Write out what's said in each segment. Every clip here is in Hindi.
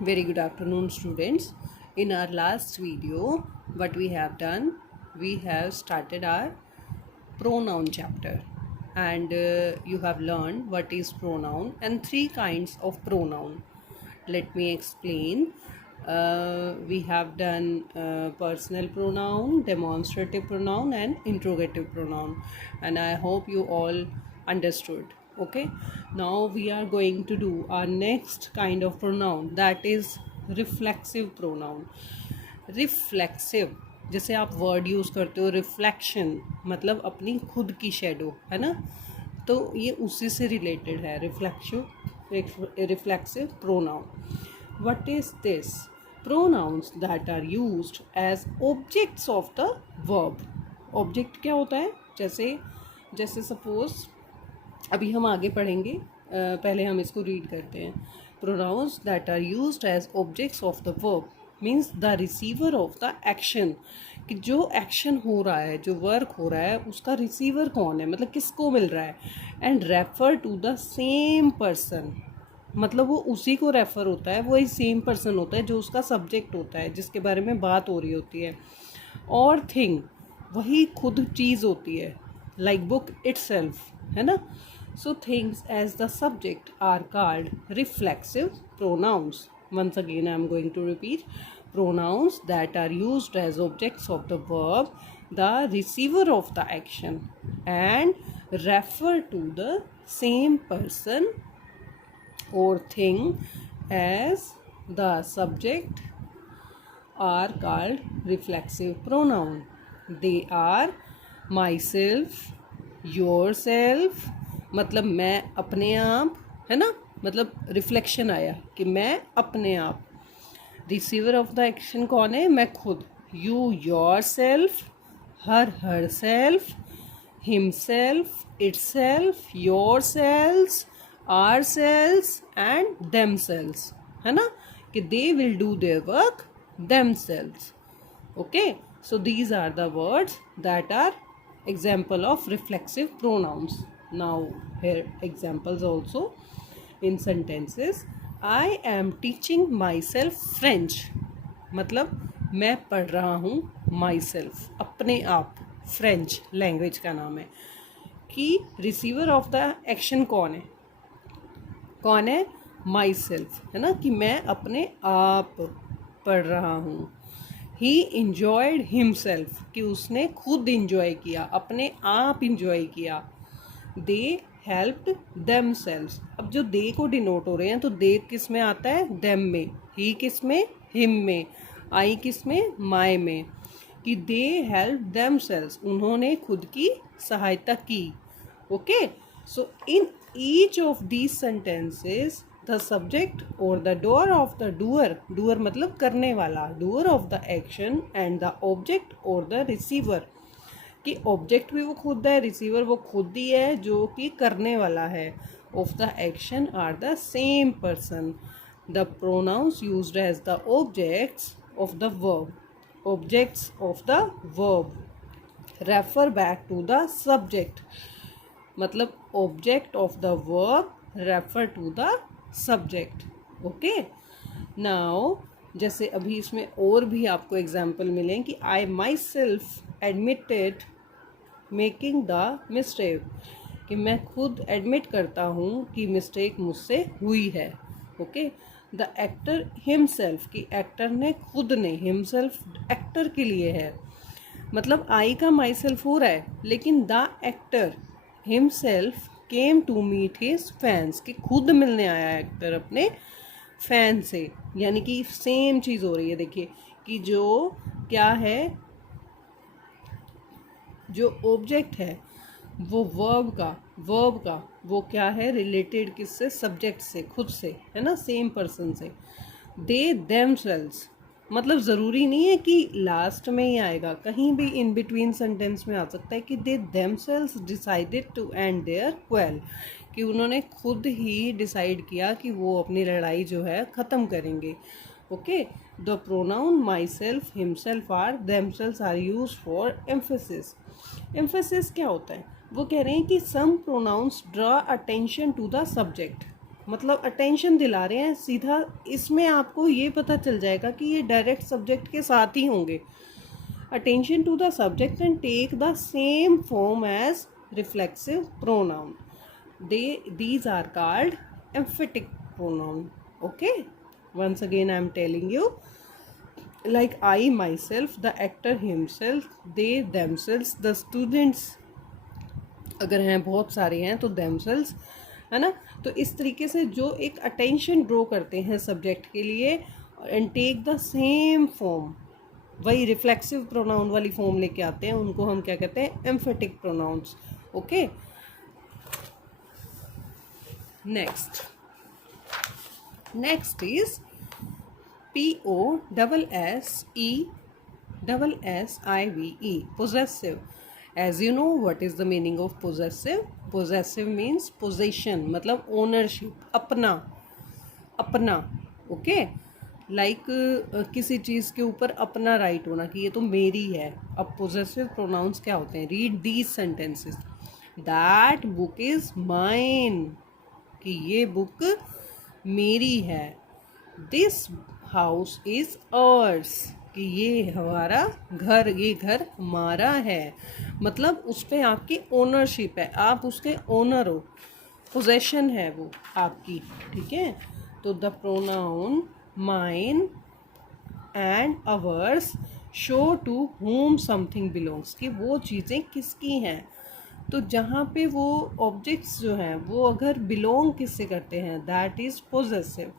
Very good afternoon, students. In our last video, what we have done, we have started our pronoun chapter, and you have learned what is pronoun and three kinds of pronoun. Let me explain. We have done personal pronoun, demonstrative pronoun, and interrogative pronoun, and I hope you all understood. Okay, now we are going to do our next kind of pronoun, that is reflexive pronoun. Reflexive, जैसे आप वर्ड यूज़ करते हो रिफ्लेक्शन, मतलब अपनी खुद की शेडो, है ना, तो ये उसी से रिलेटेड है reflexive pronoun. What is this? Pronouns that are used as objects of the verb. Object क्या होता है? जैसे जैसे सपोज अभी हम आगे पढ़ेंगे, पहले हम इसको रीड करते हैं. Pronouns that are used as objects of the verb means the receiver of the action, कि जो एक्शन हो रहा है, जो वर्क हो रहा है, उसका रिसीवर कौन है, मतलब किसको मिल रहा है. And refer to the same person, मतलब वो उसी को रेफर होता है, वही सेम पर्सन होता है जो उसका सब्जेक्ट होता है, जिसके बारे में बात हो रही होती है. और थिंग, वही खुद चीज़ होती है, लाइक बुक इटसेल्फ, है ना. So things as the subject are called reflexive pronouns. Once again, I am going to repeat. Pronouns that are used as objects of the verb, the receiver of the action, and refer to the same person or thing as the subject are called reflexive pronoun. They are myself, yourself, मतलब मैं अपने आप, है ना, मतलब रिफ्लेक्शन आया कि मैं अपने आप. रिसीवर ऑफ द एक्शन कौन है? मैं खुद. You your self, her self, him self, it self, your selves, our selves and them selves, है ना, कि they will do their work them selves. Okay, so these are the words that are example of reflexive pronouns. Now here examples also in sentences. I am teaching myself French, मतलब मैं पढ़ रहा हूँ myself, अपने आप. फ्रेंच लैंग्वेज का नाम है. कि रिसीवर ऑफ द एक्शन कौन है? कौन है? myself, है ना, कि मैं अपने आप पढ़ रहा हूँ. ही इंजॉयड हिमसेल्फ, कि उसने खुद इंजॉय किया, अपने आप इंजॉय किया. दे हेल्प्ड देम सेल्व्स. अब जो दे को डिनोट हो रहे हैं, तो दे किस में आता है? देम में. ही किस में? हिम में. आई किस में? माय में. कि दे हेल्प देम सेल्व्स, उन्होंने खुद की सहायता की. Okay, so in each of these sentences the subject और the doer of the doer मतलब करने वाला, doer of the action and the object और द रिसीवर, कि ऑब्जेक्ट भी वो खुद है, रिसीवर वो खुद ही है जो कि करने वाला है, of the action are the same person. The pronouns used as the objects of the verb, objects of the verb refer back to the subject, मतलब object of the verb refer to the subject. Okay, now जैसे अभी इसमें और भी आपको एग्जाम्पल मिलें कि I myself admitted making the mistake, कि मैं खुद एडमिट करता हूँ कि मिस्टेक मुझसे हुई है. ओके, द एक्टर हिमसेल्फ, कि एक्टर ने खुद ने, हिमसेल्फ एक्टर के लिए है, मतलब आई का माई सेल्फ हो रहा है, लेकिन the actor himself came to meet his fans, कि खुद मिलने आया एक्टर अपने फैन से. यानी कि सेम चीज़ हो रही है. देखिए कि जो क्या है, जो ऑब्जेक्ट है वो वर्ब का वो क्या है? रिलेटेड किससे? सब्जेक्ट से, खुद से, है ना, सेम पर्सन से. दे देमसेल्व्स, मतलब ज़रूरी नहीं है कि लास्ट में ही आएगा, कहीं भी इन बिटवीन सेंटेंस में आ सकता है कि they themselves decided to end their quarrel, कि उन्होंने खुद ही डिसाइड किया कि वो अपनी लड़ाई जो है ख़त्म करेंगे. Okay, the pronoun myself, himself or themselves are use for emphasis. Emphasis क्या होता है? वो कह रहे हैं कि some pronouns draw attention to the subject, मतलब अटेंशन दिला रहे हैं सीधा। इसमें आपको ये पता चल जाएगा कि ये डायरेक्ट सब्जेक्ट के साथ ही होंगे। Attention to the subject and take the same form as reflexive pronoun, these are called emphatic pronoun. Okay, once again I am telling you, like I myself, the actor himself, they themselves, the students अगर हैं बहुत सारे हैं तो themselves, है ना। तो इस तरीके से जो एक अटेंशन ड्रॉ करते हैं सब्जेक्ट के लिए and take the same form, वही रिफ्लेक्सिव प्रोनाउन वाली फॉर्म लेके आते हैं, उनको हम क्या कहते हैं, emphatic pronouns. Okay, next is possessive, possessive. As you know, what is the meaning of possessive? Possessive means possession, मतलब ownership, अपना। ओके, लाइक किसी चीज़ के ऊपर अपना राइट होना कि ये तो मेरी है। अब पोजेसिव प्रोनाउंस क्या होते हैं? Read these sentences, that book is mine, कि ये बुक मेरी है। दिस हाउस इज़ अवर्स, कि ये हमारा घर, ये घर हमारा है। मतलब उस पर आपकी ओनरशिप है, आप उसके ओनर हो, पोजेशन है वो आपकी। ठीक है, तो the pronoun mine and ours show to whom something belongs, कि वो चीज़ें किसकी हैं। तो जहाँ पे वो ऑब्जेक्ट्स जो हैं वो अगर बिलोंग किससे करते हैं, that is possessive.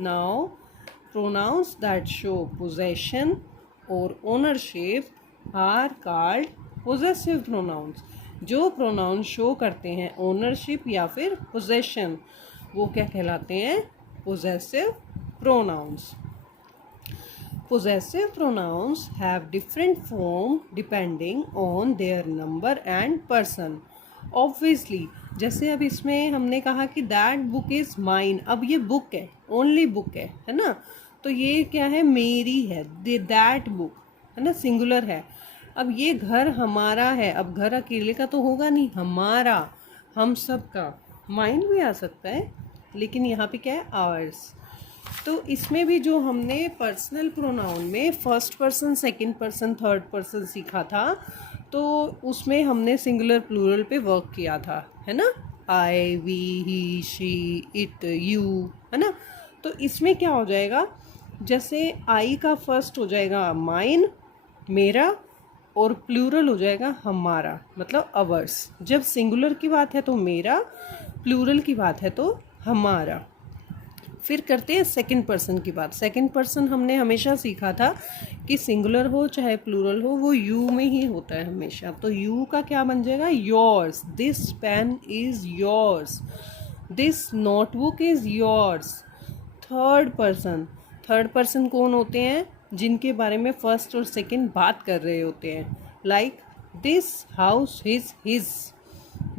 Now pronouns that show possession और ownership are called possessive pronouns. जो प्रोनाउन शो करते हैं ओनरशिप या फिर पोजेशन, वो क्या कहलाते हैं? Possessive pronouns. Possessive pronouns have different form depending on their number and person. Obviously, जैसे अब इसमें हमने कहा कि that book is mine, अब ये book है, only book है ना। तो ये क्या है? मेरी है, that book है ना, सिंगुलर है। अब ये घर हमारा है, अब घर अकेले का तो होगा नहीं, हमारा, हम सब का। माइन भी आ सकता है, लेकिन यहाँ पे क्या है? आवर्स। तो इसमें भी जो हमने पर्सनल प्रोनाउन में first person, second person, third person सीखा था, तो उसमें हमने सिंगुलर प्लूरल पे वर्क किया था, है ना। I, we, he, she, it, you, है ना। तो इसमें क्या हो जाएगा? जैसे आई का फर्स्ट हो जाएगा माइन, मेरा, और प्लूरल हो जाएगा हमारा, मतलब अवर्स। जब सिंगुलर की बात है तो मेरा, प्लूरल की बात है तो हमारा। फिर करते हैं सेकंड पर्सन की बात। सेकंड पर्सन हमने हमेशा सीखा था कि सिंगुलर हो चाहे प्लूरल हो, वो यू में ही होता है हमेशा। तो यू का क्या बन जाएगा? Yours, this pen is yours, this notebook is yours. Third person कौन होते हैं? जिनके बारे में फर्स्ट और सेकंड बात कर रहे होते हैं। Like this house is his,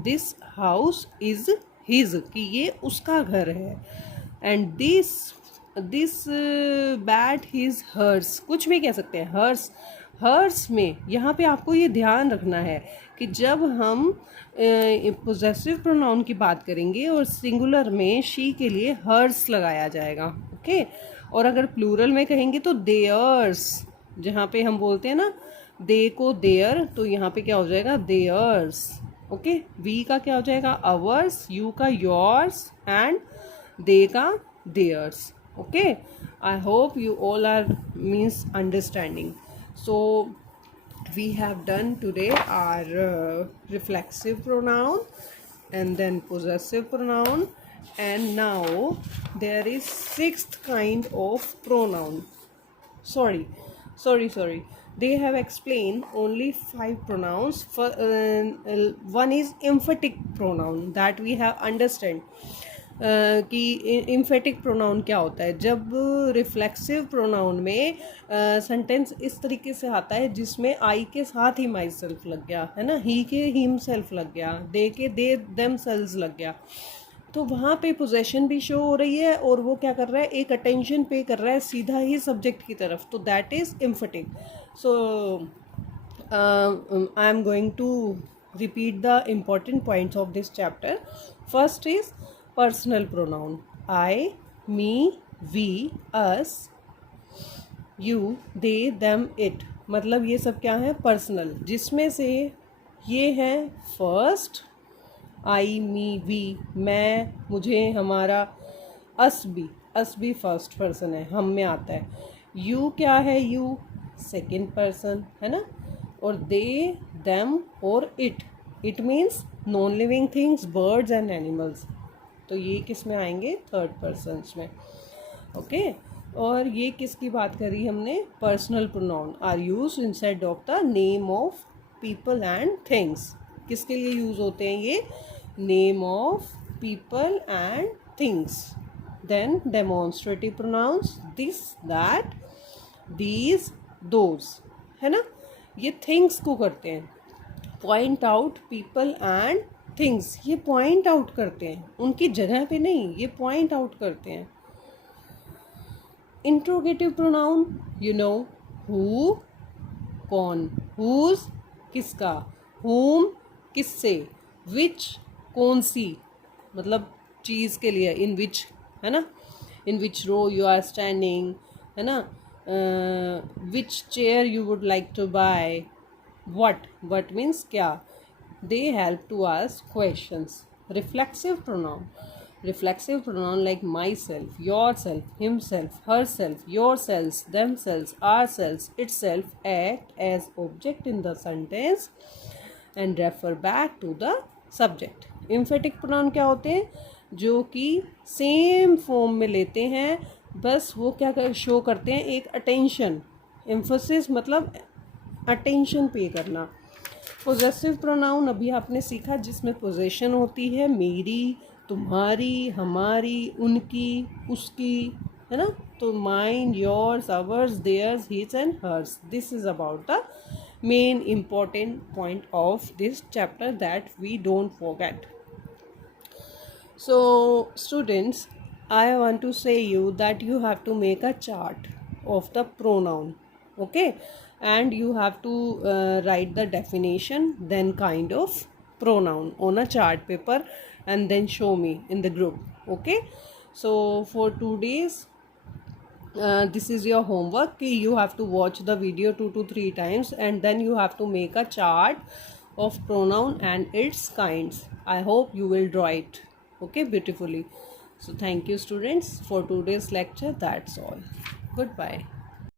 this house is his, कि ये उसका घर है। And this bat is hers, कुछ भी कह सकते हैं। हर्स में यहाँ पे आपको ये ध्यान रखना है कि जब हम पोजेसिव प्रोनाउन की बात करेंगे और सिंगुलर में शी के लिए हर्स लगाया जाएगा। ओके, और अगर प्लूरल में कहेंगे तो देयर्स। जहाँ पे हम बोलते हैं ना दे को देयर, तो यहाँ पे क्या हो जाएगा? देयर्स। ओके, वी का क्या हो जाएगा? अवर्स, यू का yours, and they ka theirs. Okay, I hope you all are means understanding. So we have done today our reflexive pronoun and then possessive pronoun, and now there is sixth kind of pronoun. Sorry, they have explained only 5 pronouns. One is emphatic pronoun, that we have understand कि इम्फेटिक प्रोनाउन क्या होता है। जब रिफ्लेक्सिव प्रोनाउन में सेंटेंस इस तरीके से आता है जिसमें आई के साथ ही माई सेल्फ लग गया, है ना, ही के हिम सेल्फ लग गया, दे के दे देम सेल्स लग गया, तो वहाँ पे पोजेशन भी शो हो रही है और वो क्या कर रहा है? एक अटेंशन पे कर रहा है सीधा ही सब्जेक्ट की तरफ, तो that is emphatic. So I am going to repeat the important points of this chapter. First is personal pronoun. I, me, we, us, you, they, them, it। मतलब ये सब क्या है? पर्सनल, जिसमें से ये है फर्स्ट, आई, मी, वी, मैं, मुझे, हमारा। अस भी फर्स्ट पर्सन है, हम में आता है। यू क्या है? यू सेकेंड पर्सन है ना। और दे, देम और it means non living things, birds and animals. तो ये किस में आएंगे? थर्ड पर्सन में। ओके। और ये किसकी बात करी हमने? Personal pronoun are used instead of the name of people and things. किसके लिए यूज होते हैं ये? Name of people and things. Then demonstrative pronouns this, that, these, those, है ना। ये थिंग्स को करते हैं। Point out people and things, ये पॉइंट आउट करते हैं, उनकी जगह पे नहीं, ये पॉइंट आउट करते हैं। Interrogative pronoun, you know, who, कौन, हुज, किसका, हुम, किससे, विच, कौन सी, मतलब चीज़ के लिए, इन विच, है ना, in which row you are standing, है ना, which chair you would like to buy, what means क्या। They help to ask questions. Reflexive pronoun like myself, yourself, himself, herself, yourselves, themselves, ourselves, itself act as object in the sentence and refer back to the subject. Emphatic pronoun क्या होते हैं? जो कि सेम फॉर्म में लेते हैं, बस वो क्या शो करते हैं? एक अटेंशन, एम्फोसिस, मतलब अटेंशन पे करना। पोजेसिव प्रोनाउन अभी आपने सीखा, जिसमें पोजेशन होती है, मेरी, तुम्हारी, हमारी, उनकी, उसकी, है ना। तो mine, yours, ours, theirs, his and hers. This is about the main important point of this chapter that we don't forget. So students, I want to say you that you have to make a chart of the pronoun, okay, and you have to write the definition, then kind of pronoun on a chart paper, and then show me in the group, okay. So for 2 days, this is your homework. You have to watch the video 2 to 3 times, and then you have to make a chart of pronoun and its kinds. I hope you will draw it, okay, beautifully. So thank you students for today's lecture. That's all. Goodbye.